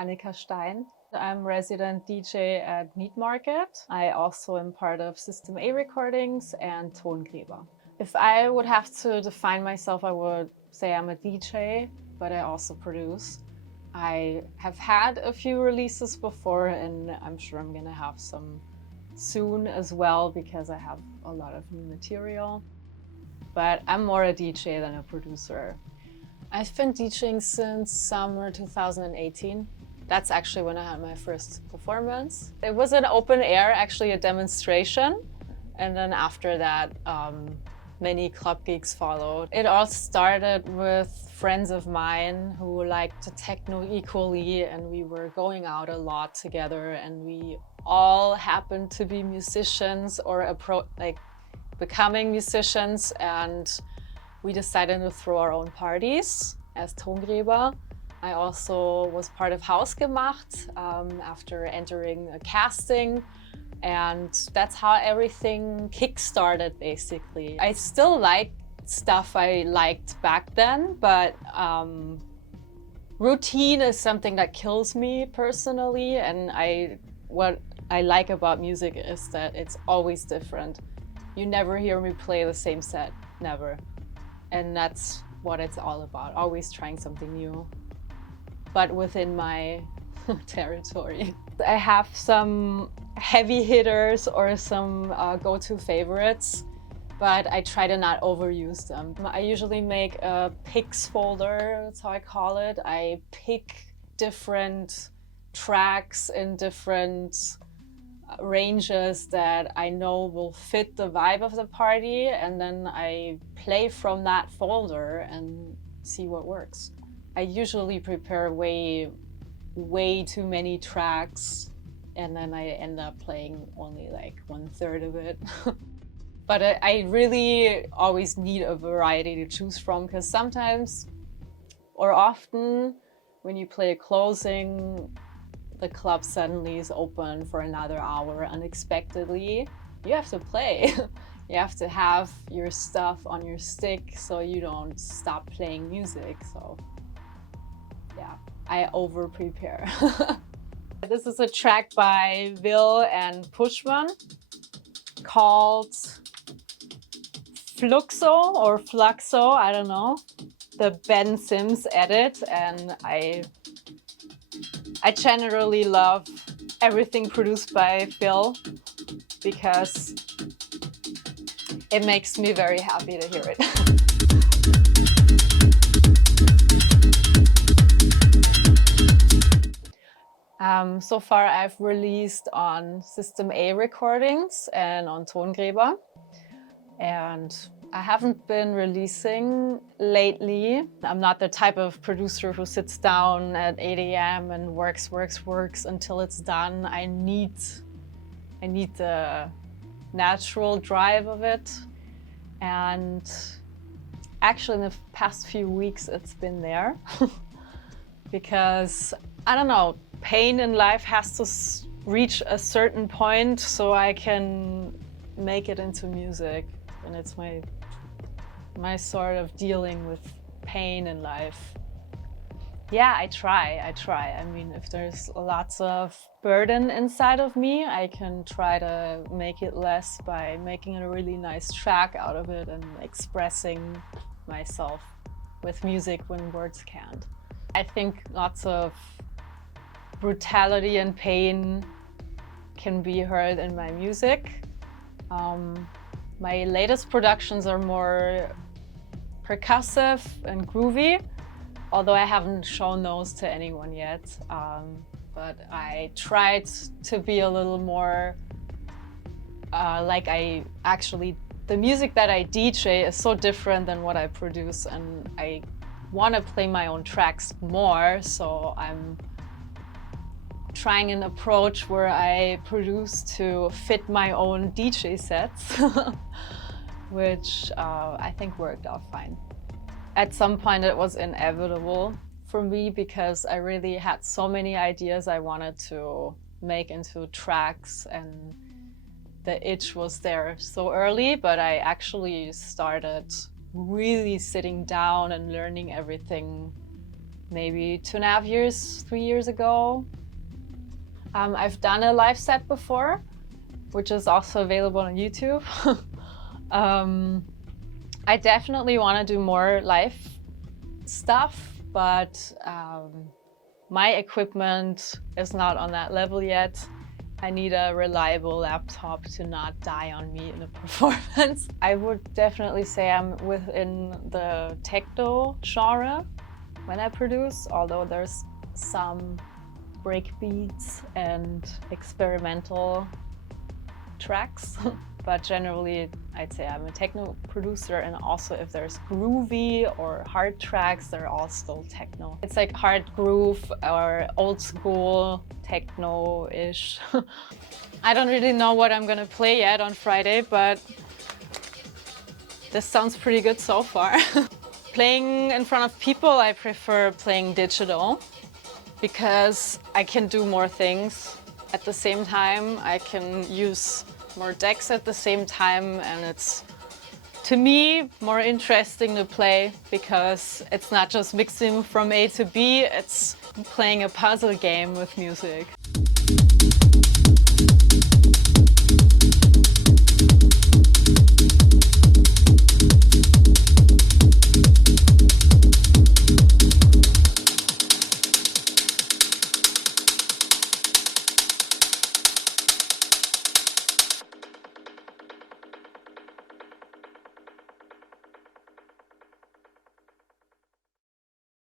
Annika Stein. I'm resident DJ at Meat Market. I also am part of System A Recordings and Tongräber. If I would have to define myself, I would say I'm a DJ, but I also produce. I have had a few releases before, and I'm sure I'm gonna have some soon as well because I have a lot of new material. But I'm more a DJ than a producer. I've been DJing since summer 2018. That's actually when I had my first performance. It was an open air, actually a demonstration. And then after that, many club gigs followed. It all started with friends of mine who liked techno equally, and we were going out a lot together, and we all happened to be musicians or becoming musicians, and we decided to throw our own parties as Tongräber. I also was part of Hausgemacht after entering a casting, and that's how everything kick-started basically. I still like stuff I liked back then, but routine is something that kills me personally, and what I like about music is that it's always different. You never hear me play the same set, never. And that's what it's all about, always trying something new, but within my territory. I have some heavy hitters or some go-to favorites, but I try to not overuse them. I usually make a picks folder, that's how I call it. I pick different tracks in different ranges that I know will fit the vibe of the party, and then I play from that folder and see what works. I usually prepare way too many tracks, and then I end up playing only like 1/3 of it. But I really always need a variety to choose from, because sometimes or often when you play a closing, the club suddenly is open for another hour unexpectedly. You have to play. You have to have your stuff on your stick so you don't stop playing music. So yeah, I over prepare. This is a track by Will and Pushman called Fluxo or Fluxo, I don't know. The Ben Sims edit, and I generally love everything produced by Phil because it makes me very happy to hear it. So far I've released on System A Recordings and on Tongräber, and I haven't been releasing lately. I'm not the type of producer who sits down at 8 AM and works until it's done. I need the natural drive of it. And actually in the past few weeks it's been there. Because, I don't know, pain in life has to reach a certain point so I can make it into music. And it's my sort of dealing with pain in life. Yeah, I try. I mean, if there's lots of burden inside of me, I can try to make it less by making a really nice track out of it and expressing myself with music when words can't. I think lots of brutality and pain can be heard in my music. My latest productions are more percussive and groovy, although I haven't shown those to anyone yet. But I tried to be a little more the music that I DJ is so different than what I produce, and I want to play my own tracks more, so I'm trying an approach where I produce to fit my own DJ sets, which I think worked out fine. At some point it was inevitable for me because I really had so many ideas I wanted to make into tracks, and the itch was there so early, but I actually started really sitting down and learning everything maybe 2.5 years, 3 years ago. I've done a live set before, which is also available on YouTube. I definitely want to do more live stuff, but my equipment is not on that level yet. I need a reliable laptop to not die on me in a performance. I would definitely say I'm within the techno genre when I produce, although there's some breakbeats and experimental tracks. But generally, I'd say I'm a techno producer, and also if there's groovy or hard tracks, they're all still techno. It's like hard groove or old school techno-ish. I don't really know what I'm gonna play yet on Friday, but this sounds pretty good so far. Playing in front of people, I prefer playing digital because I can do more things at the same time. I can use more decks at the same time, and it's, to me, more interesting to play because it's not just mixing from A to B, it's playing a puzzle game with music.